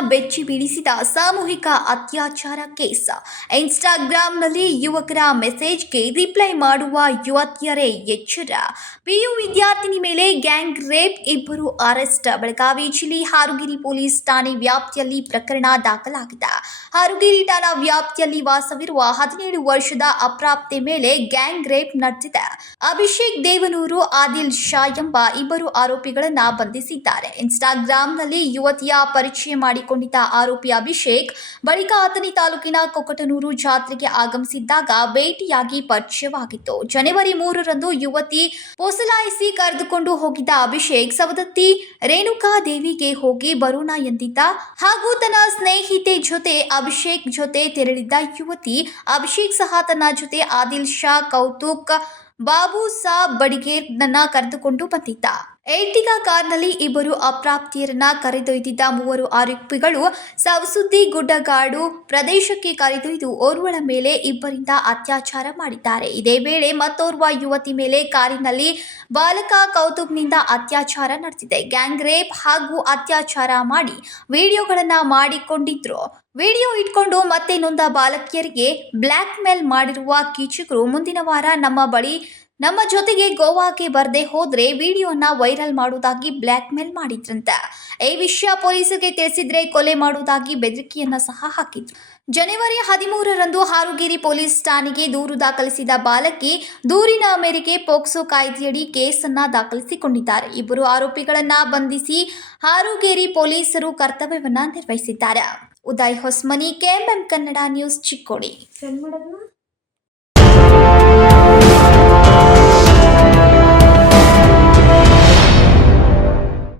ಬೆಚ್ಚಿ ಬೀಳಿಸಿದ ಸಾಮೂಹಿಕ ಅತ್ಯಾಚಾರ ಕೇಸ್. ಇನ್ಸ್ಟಾಗ್ರಾಂನಲ್ಲಿ ಯುವಕರ ಮೆಸೇಜ್ಗೆ ರಿಪ್ಲೈ ಮಾಡುವ ಯುವತಿಯರೇ ಎಚ್ಚರ. ಪಿಯು ವಿದ್ಯಾರ್ಥಿನಿ ಮೇಲೆ ಗ್ಯಾಂಗ್ ರೇಪ್, ಇಬ್ಬರು ಅರೆಸ್ಟ್. ಬೆಳಗಾವಿ ಜಿಲ್ಲೆ ಹಾರುಗಿರಿ ಪೊಲೀಸ್ ಠಾಣೆ ವ್ಯಾಪ್ತಿಯಲ್ಲಿ ಪ್ರಕರಣ ದಾಖಲಾಗಿದೆ. ಹಾರುಗಿರಿ ಠಾಣಾ ವ್ಯಾಪ್ತಿಯಲ್ಲಿ ವಾಸವಿರುವ ಹದಿನೇಳು ವರ್ಷದ ಅಪ್ರಾಪ್ತಿ ಮೇಲೆ ಗ್ಯಾಂಗ್ ರೇಪ್ ನಡೆದಿದೆ. ಅಭಿಷೇಕ್ ದೇವನೂರು, ಆದಿಲ್ ಶಾ ಎಂಬ ಇಬ್ಬರು ಆರೋಪಿಗಳನ್ನು ಬಂಧಿಸಿದ್ದಾರೆ. ಇನ್ಸ್ಟಾಗ್ರಾಂನಲ್ಲಿ ಯುವತಿಯ ಪರಿಚಯ ಮಾಡಿಕೊಂಡಿದ್ದ ಆರೋಪಿ ಅಭಿಷೇಕ್ ಬಳಿಕ ಆತನಿ ತಾಲೂಕಿನ ಕೊಕಟನೂರು ಜಾತ್ರೆಗೆ ಆಗಮಿಸಿದ್ದಾಗ ಭೇಟಿಯಾಗಿ ಪರಿಚಯವಾಗಿತ್ತು. ಜನವರಿ ಮೂರರಂದು ಯುವತಿ ಪೊಸಲಾಯಿಸಿ ಕರೆದುಕೊಂಡು ಹೋಗಿದ್ದ ಅಭಿಷೇಕ್ ಸವದತ್ತಿ ರೇಣುಕಾ ದೇವಿಗೆ ಹೋಗಿ ಬರೋಣ ಎಂದಿದ್ದ ಹಾಗೂ ತನ್ನ ಸ್ನೇಹಿತೆ ಜೊತೆ ಅಭಿಷೇಕ್ ಜೊತೆ ತೆರಳಿದ್ದ ಯುವತಿ, ಅಭಿಷೇಕ್ ಸಹ ತನ್ನ ಜೊತೆ ಆದಿಲ್ ಶಾ, ಕೌತುಕ್, ಬಾಬು ಸಾಬ್ ಬಡಿಗೇರ್ ನನ್ನ ಕರೆದುಕೊಂಡು ಬಂದಿದ್ದ. ಏಟಿಗ ಕಾರ್ನಲ್ಲಿ ಇಬ್ಬರು ಅಪ್ರಾಪ್ತಿಯರನ್ನ ಕರೆದೊಯ್ದಿದ್ದ ಮೂವರು ಆರೋಪಿಗಳು ಸವಸುದ್ದಿ ಗುಡ್ಡಗಾಡು ಪ್ರದೇಶಕ್ಕೆ ಕರೆದೊಯ್ದು ಓರ್ವಳ ಮೇಲೆ ಇಬ್ಬರಿಂದ ಅತ್ಯಾಚಾರ ಮಾಡಿದ್ದಾರೆ. ಇದೇ ವೇಳೆ ಮತ್ತೋರ್ವ ಯುವತಿ ಮೇಲೆ ಕಾರಿನಲ್ಲಿ ಬಾಲಕ ಕೌತುಬ್ನಿಂದ ಅತ್ಯಾಚಾರ ನಡೆದಿದೆ ಗ್ಯಾಂಗ್ ರೇಪ್ ಹಾಗೂ ಅತ್ಯಾಚಾರ ಮಾಡಿ ವಿಡಿಯೋಗಳನ್ನ ಮಾಡಿಕೊಂಡಿದ್ರು. ವಿಡಿಯೋ ಇಟ್ಕೊಂಡು ಮತ್ತೆ ನೊಂದ ಬಾಲಕಿಯರಿಗೆ ಬ್ಲ್ಯಾಕ್ ಮೇಲ್ ಮಾಡಿರುವ ಕೀಚಕರು ಮುಂದಿನ ವಾರ ನಮ್ಮ ಬಳಿ ನಮ್ಮ ಜೊತೆಗೆ ಗೋವಾಕ್ಕೆ ಬರದೆ ಹೋದ್ರೆ ವಿಡಿಯೋನ ವೈರಲ್ ಮಾಡುವುದಾಗಿ ಬ್ಲ್ಯಾಕ್ ಮೇಲ್ ಮಾಡಿದ್ರಂತೆ. ಈ ವಿಷಯ ಪೊಲೀಸರಿಗೆ ತಿಳಿಸಿದ್ರೆ ಕೊಲೆ ಮಾಡುವುದಾಗಿ ಬೆದರಿಕೆಯನ್ನ ಸಹ ಹಾಕಿದ್ರು. ಜನವರಿ ಹದಿಮೂರರಂದು ಹಾರುಗಿರಿ ಪೊಲೀಸ್ ಠಾಣೆಗೆ ದೂರು ದಾಖಲಿಸಿದ ಬಾಲಕಿ ದೂರಿನ ಮೇರೆಗೆ ಪೋಕ್ಸೋ ಕಾಯ್ದೆಯಡಿ ಕೇಸನ್ನ ದಾಖಲಿಸಿಕೊಂಡಿದ್ದಾರೆ. ಇಬ್ಬರು ಆರೋಪಿಗಳನ್ನ ಬಂಧಿಸಿ ಹಾರುಗೇರಿ ಪೊಲೀಸರು ಕರ್ತವ್ಯವನ್ನ ನಿರ್ವಹಿಸಿದ್ದಾರೆ. Uday Hosmani, KMM Kannada news Chikkodi.